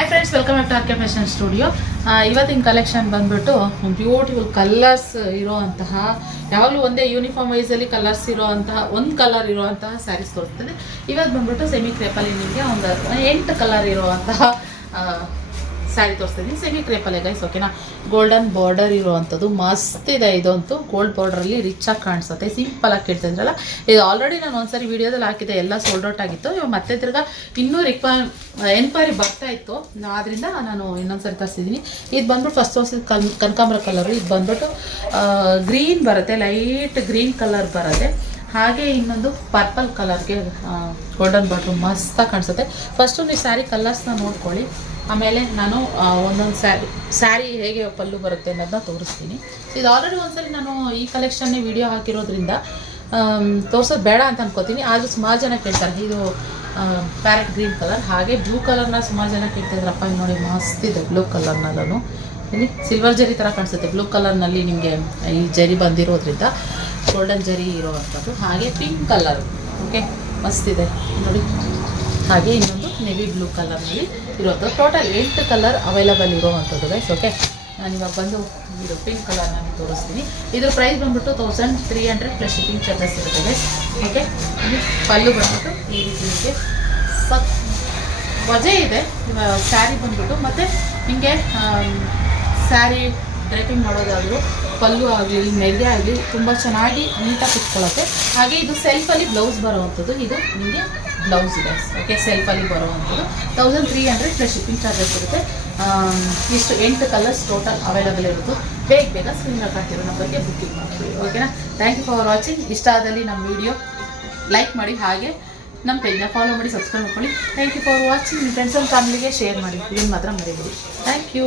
Hi friends, welcome back to R K fashion studio. ಇವತ್ತಿನ collection ಬಂದ್ಬಿಟ್ಟು beautiful colours ಇರೋವಂತಹ, ಯಾವಾಗಲೂ ಒಂದೇ ಯೂನಿಫಾರ್ಮ್ ವೈಸಲ್ಲಿ ಕಲರ್ಸ್ ಇರೋವಂತಹ, ಒಂದು ಕಲರ್ ಇರೋವಂತಹ ಸ್ಯಾರೀಸ್ ತೋರಿಸ್ತದೆ. ಇವತ್ತು ಬಂದ್ಬಿಟ್ಟು ಸೆಮಿ ಕ್ರೇಪಲ್ಲಿ ನಿಮಗೆ ಒಂದು 8 ಕಲರ್ ಇರೋವಂತಹ ಸ್ಯಾರಿ ತೋರಿಸ್ತಿದ್ದೀನಿ. ಸೆಮಿ ಕ್ರೇಪಲ್ಲೇ ಗೈಸ್, ಓಕೆನಾ. ಗೋಲ್ಡನ್ ಬಾರ್ಡರ್ ಇರುವಂಥದ್ದು ಮಸ್ತ್ ಇದೆ. ಇದಂತೂ ಗೋಲ್ಡ್ ಬಾರ್ಡ್ರಲ್ಲಿ ರಿಚ್ ಆಗಿ ಕಾಣಿಸುತ್ತೆ. ಸಿಂಪಲ್ ಆಗಿ ಕೇಳ್ತಿದ್ರಲ್ಲ, ಇದು ಆಲ್ರೆಡಿ ನಾನು ಒಂದ್ಸರಿ ವಿಡಿಯೋದಲ್ಲಿ ಹಾಕಿದ್ದೆ, ಎಲ್ಲ ಸೋಲ್ಡ್ ಔಟ್ ಆಗಿತ್ತು. ಇವಾಗ ಮತ್ತೆ ತಿರ್ಗಾ ಇನ್ನೂ ಎನ್ಕ್ವೈರಿ ಬರ್ತಾ ಇತ್ತು, ಆದ್ದರಿಂದ ನಾನು ಇನ್ನೊಂದ್ಸರಿ ತರಿಸಿದ್ದೀನಿ. ಇದು ಬಂದ್ಬಿಟ್ಟು ಫಸ್ಟ್ ತೋರಿಸಿದ ಕನಕಾಂಬರ ಕಲರು. ಇದು ಬಂದ್ಬಿಟ್ಟು ಗ್ರೀನ್ ಬರುತ್ತೆ, ಲೈಟ್ ಗ್ರೀನ್ ಕಲರ್ ಬರುತ್ತೆ. ಹಾಗೆ ಇನ್ನೊಂದು ಪರ್ಪಲ್ ಕಲರ್ಗೆ ಗೋಲ್ಡನ್ ಬಾರ್ಡ್ರು ಮಸ್ತಾಗಿ ಕಾಣಿಸುತ್ತೆ. ಫಸ್ಟು ನೀವು ಸ್ಯಾರಿ ಕಲರ್ಸ್ನ ನೋಡ್ಕೊಳ್ಳಿ, ಆಮೇಲೆ ನಾನು ಒಂದೊಂದು ಸ್ಯಾರಿ ಹೇಗೆ ಪಲ್ಲು ಬರುತ್ತೆ ಅನ್ನೋದನ್ನ ತೋರಿಸ್ತೀನಿ. ಇದು ಆಲ್ರೆಡಿ ಒಂದ್ಸರಿ ನಾನು ಈ ಕಲೆಕ್ಷನ್ನೇ ವಿಡಿಯೋ ಹಾಕಿರೋದ್ರಿಂದ ತೋರಿಸೋದು ಬೇಡ ಅಂತ ಅನ್ಕೋತೀನಿ. ಆದರೂ ಸುಮಾರು ಜನ ಕೇಳ್ತಾರೆ. ಇದು ಪ್ಯಾರೆಟ್ ಗ್ರೀನ್ ಕಲರ್, ಹಾಗೆ ಬ್ಲೂ ಕಲರ್ನ ಸುಮಾರು ಜನ ಕೇಳ್ತಿದ್ರಪ್ಪ. ಇದು ನೋಡಿ ಮಸ್ತ್ ಇದೆ ಬ್ಲೂ ಕಲರ್ನಲ್ಲೂ. ಇಲ್ಲಿ ಸಿಲ್ವರ್ ಜರಿ ಥರ ಕಾಣಿಸುತ್ತೆ. ಬ್ಲೂ ಕಲರ್ನಲ್ಲಿ ನಿಮಗೆ ಈ ಜರಿ ಬಂದಿರೋದ್ರಿಂದ ಗೋಲ್ಡನ್ ಜರಿ ಇರೋವಂಥದ್ದು. ಹಾಗೆ ಪಿಂಕ್ ಕಲರ್, ಓಕೆ, ಮಸ್ತಿದೆ ನೋಡಿ. ಹಾಗೆ ಇನ್ನೊಂದು ನೆವಿ ಬ್ಲೂ ಕಲರ್ನಲ್ಲಿ ಇರೋವಂಥದ್ದು. ಟೋಟಲ್ 8 ಕಲರ್ ಅವೈಲಬಲ್ ಇರೋವಂಥದ್ದು ಗೈಸ್, ಓಕೆ. ನಾನು ಇವಾಗ ಬಂದು ಇದು ಪಿಂಕ್ ಕಲರ್ ನಾನು ತೋರಿಸ್ತೀನಿ. ಇದ್ರ ಪ್ರೈಸ್ ಬಂದ್ಬಿಟ್ಟು 1300 ಪ್ಲಸ್ ಶಿಪ್ಪಿಂಗ್ ಚಾರ್ಜಸ್ ಇರುತ್ತೆ ಗೈಸ್, ಓಕೆ. ಪಲ್ಲು ಬಂದ್ಬಿಟ್ಟು ಈ ರೀತಿ ನಿಮಗೆ ವಜೆ ಇದೆ ಸ್ಯಾರಿ ಬಂದ್ಬಿಟ್ಟು. ಮತ್ತು ನಿಮಗೆ ಸ್ಯಾರಿ ಡ್ರೈಪಿಂಗ್ ಮಾಡೋದಾದರೂ, ಪಲ್ಲು ಆಗಲಿ, ನೆರಿಗೆ ಆಗಲಿ ತುಂಬ ಚೆನ್ನಾಗಿ ನೀಟಾಗಿ ಕುತ್ಕೊಳ್ಳುತ್ತೆ. ಹಾಗೆ ಇದು ಸೆಲ್ಫಲ್ಲಿ ಬ್ಲೌಸ್ ಬರೋವಂಥದ್ದು. ಇದು ನಿಮಗೆ ಬ್ಲೌಸ್ ಇದೆ, ಓಕೆ, ಸೆಲ್ಫಲ್ಲಿ ಬರೋವಂಥದ್ದು. 1300 ಪ್ಲಸ್ ಶಿಪ್ಪಿಂಗ್ ಚಾರ್ಜಸ್ ಇರುತ್ತೆ. ಇಷ್ಟು 8 ಕಲರ್ಸ್ ಟೋಟಲ್ ಅವೈಲಬಲ್ ಇರೋದು. ಬೇಗ ಸ್ಕ್ರೀನ್ ಹಾಕಿರೋ ನಂಬರ್ಗೆ ಬುಕ್ಕಿಂಗ್ ಮಾಡ್ತೀವಿ, ಓಕೆನಾ. Thank you for watching. ಇಷ್ಟ ಆದಲ್ಲಿ ನಮ್ಮ ವಿಡಿಯೋ ಲೈಕ್ ಮಾಡಿ, ಹಾಗೆ ನಮ್ಮ ಪೇಜ್ನ ಫಾಲೋ ಮಾಡಿ, ಸಬ್ಸ್ಕ್ರೈಬ್ ಮಾಡ್ಕೊಳ್ಳಿ. Thank you for watching. ನಿಮ್ಮ ಫ್ರೆಂಡ್ಸ್ ಆ್ಯಂಡ್ ಫ್ಯಾಮಿಲಿಗೆ ಶೇರ್ ಮಾಡಿ, ಇದನ್ನು ಮಾತ್ರ ಮರಿಬೇಡಿ. Thank you.